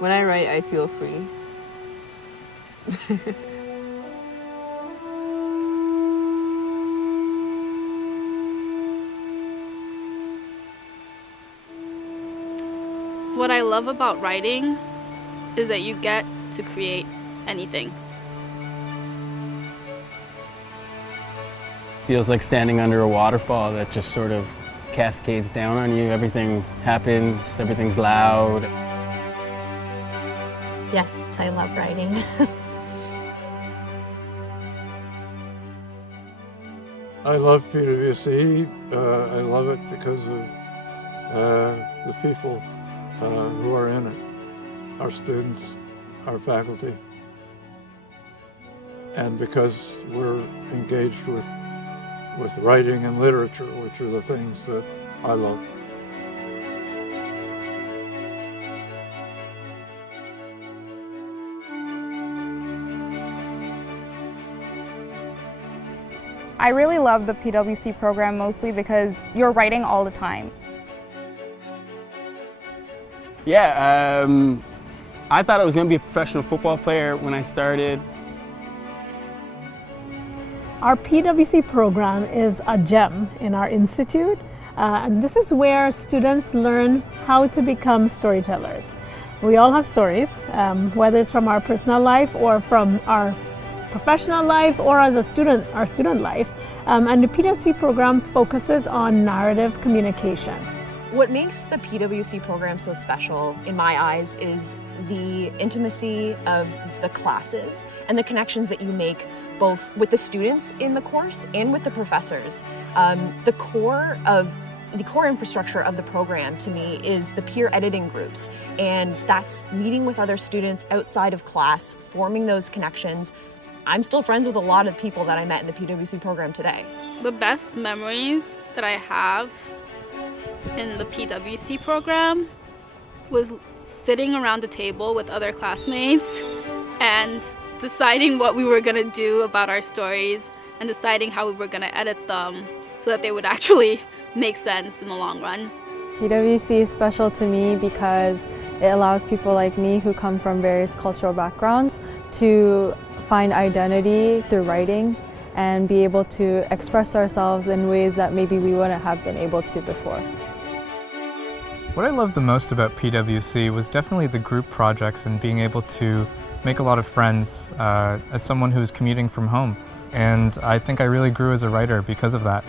When I write, I feel free. What I love about writing is that you get to create anything. Feels like standing under a waterfall that just sort of cascades down on you. Everything happens, everything's loud. Yes, I love writing. I love PWC. I love it because of the people who are in it, our students, our faculty, and because we're engaged with writing and literature, which are the things that I love. I really love the PWC program mostly because you're writing all the time. Yeah, I thought I was going to be a professional football player when I started. Our PWC program is a gem in our institute, and this is where students learn how to become storytellers. We all have stories, whether it's from our personal life or from our professional life or as a student, our student life. And the PWC program focuses on narrative communication. What makes the PWC program so special, in my eyes, is the intimacy of the classes and the connections that you make both with the students in the course and with the professors. The core infrastructure of the program to me is the peer editing groups, and that's meeting with other students outside of class, forming those connections. I'm still friends with a lot of people that I met in the PWC program today. The best memories that I have in the PWC program was sitting around a table with other classmates and deciding what we were going to do about our stories and deciding how we were going to edit them so that they would actually make sense in the long run. PWC is special to me because it allows people like me who come from various cultural backgrounds to find identity through writing and be able to express ourselves in ways that maybe we wouldn't have been able to before. What I loved the most about PWC was definitely the group projects and being able to make a lot of friends as someone who's commuting from home. And I think I really grew as a writer because of that.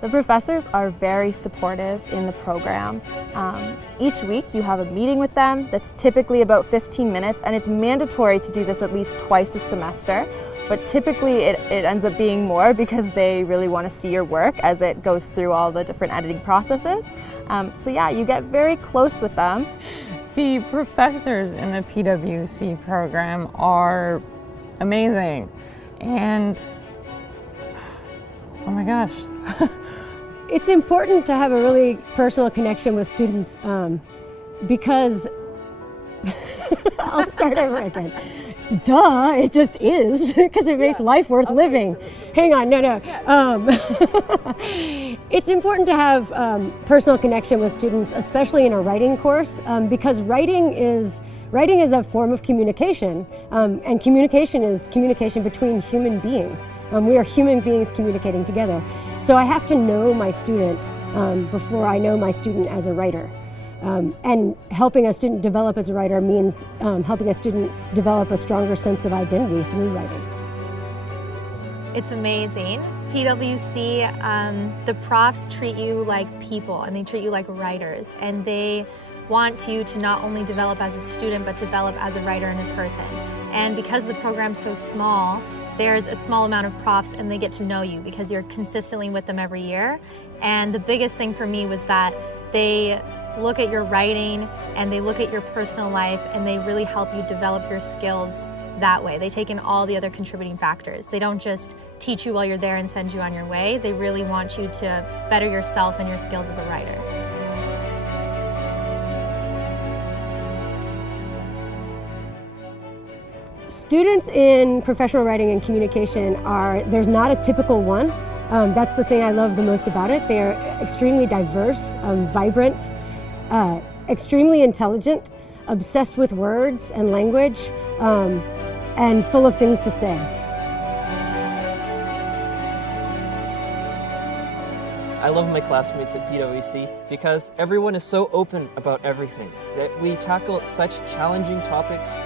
The professors are very supportive in the program. Each week you have a meeting with them that's typically about 15 minutes, and it's mandatory to do this at least twice a semester. But typically it ends up being more because they really want to see your work as it goes through all the different editing processes. So yeah, you get very close with them. The professors in the PWC program are amazing, and oh my gosh. It's important to have a really personal connection with students because, I'll start over again. Duh, it just is, because it makes life worth living. Hang on, no. It's important to have personal connection with students, especially in a writing course, because writing is a form of communication, and communication is communication between human beings. We are human beings communicating together. So I have to know my student before I know my student as a writer. And helping a student develop as a writer means helping a student develop a stronger sense of identity through writing. It's amazing. PWC, the profs treat you like people and they treat you like writers, and they want you to not only develop as a student but develop as a writer and a person. And because the program's so small, there's a small amount of profs and they get to know you because you're consistently with them every year. And the biggest thing for me was that they look at your writing and they look at your personal life and they really help you develop your skills that way. They take in all the other contributing factors. They don't just teach you while you're there and send you on your way. They really want you to better yourself and your skills as a writer. Students in professional writing and communication there's not a typical one. That's the thing I love the most about it. They're extremely diverse, vibrant, extremely intelligent, obsessed with words and language, and full of things to say. I love my classmates at PWC because everyone is so open about everything. That we tackle such challenging topics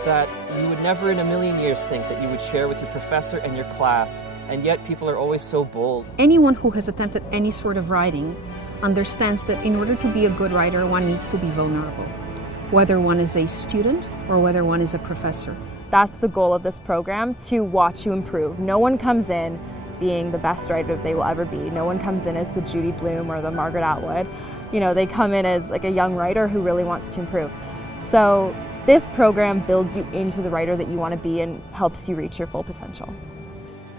that you would never in a million years think that you would share with your professor and your class, and yet people are always so bold. Anyone who has attempted any sort of writing understands that in order to be a good writer, one needs to be vulnerable, whether one is a student or whether one is a professor. That's the goal of this program, to watch you improve. No one comes in being the best writer they will ever be. No one comes in as the Judy Blume or the Margaret Atwood. You know, they come in as like a young writer who really wants to improve. So this program builds you into the writer that you want to be and helps you reach your full potential.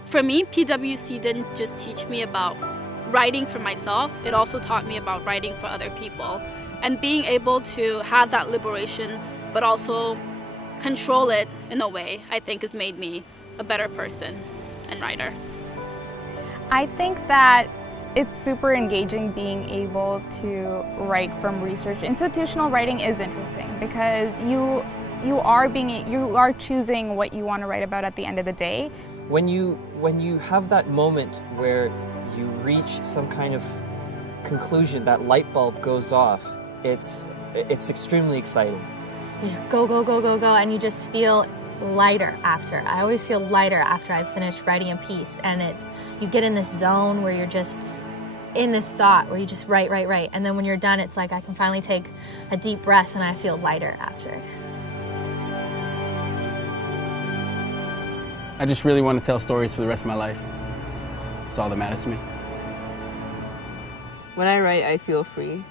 For me, PWC didn't just teach me about writing for myself, it also taught me about writing for other people. And being able to have that liberation, but also control it in a way, I think has made me a better person and writer. I think that it's super engaging being able to write from research. Institutional writing is interesting because you are choosing what you want to write about at the end of the day. When you have that moment where you reach some kind of conclusion, that light bulb goes off, it's extremely exciting. You just go, go, go, go, go, and you just feel lighter after. I always feel lighter after I've finished writing a piece, and you get in this zone where you're just in this thought where you just write, and then when you're done, it's like I can finally take a deep breath and I feel lighter after. I just really want to tell stories for the rest of my life. That's all that matters to me. When I write, I feel free.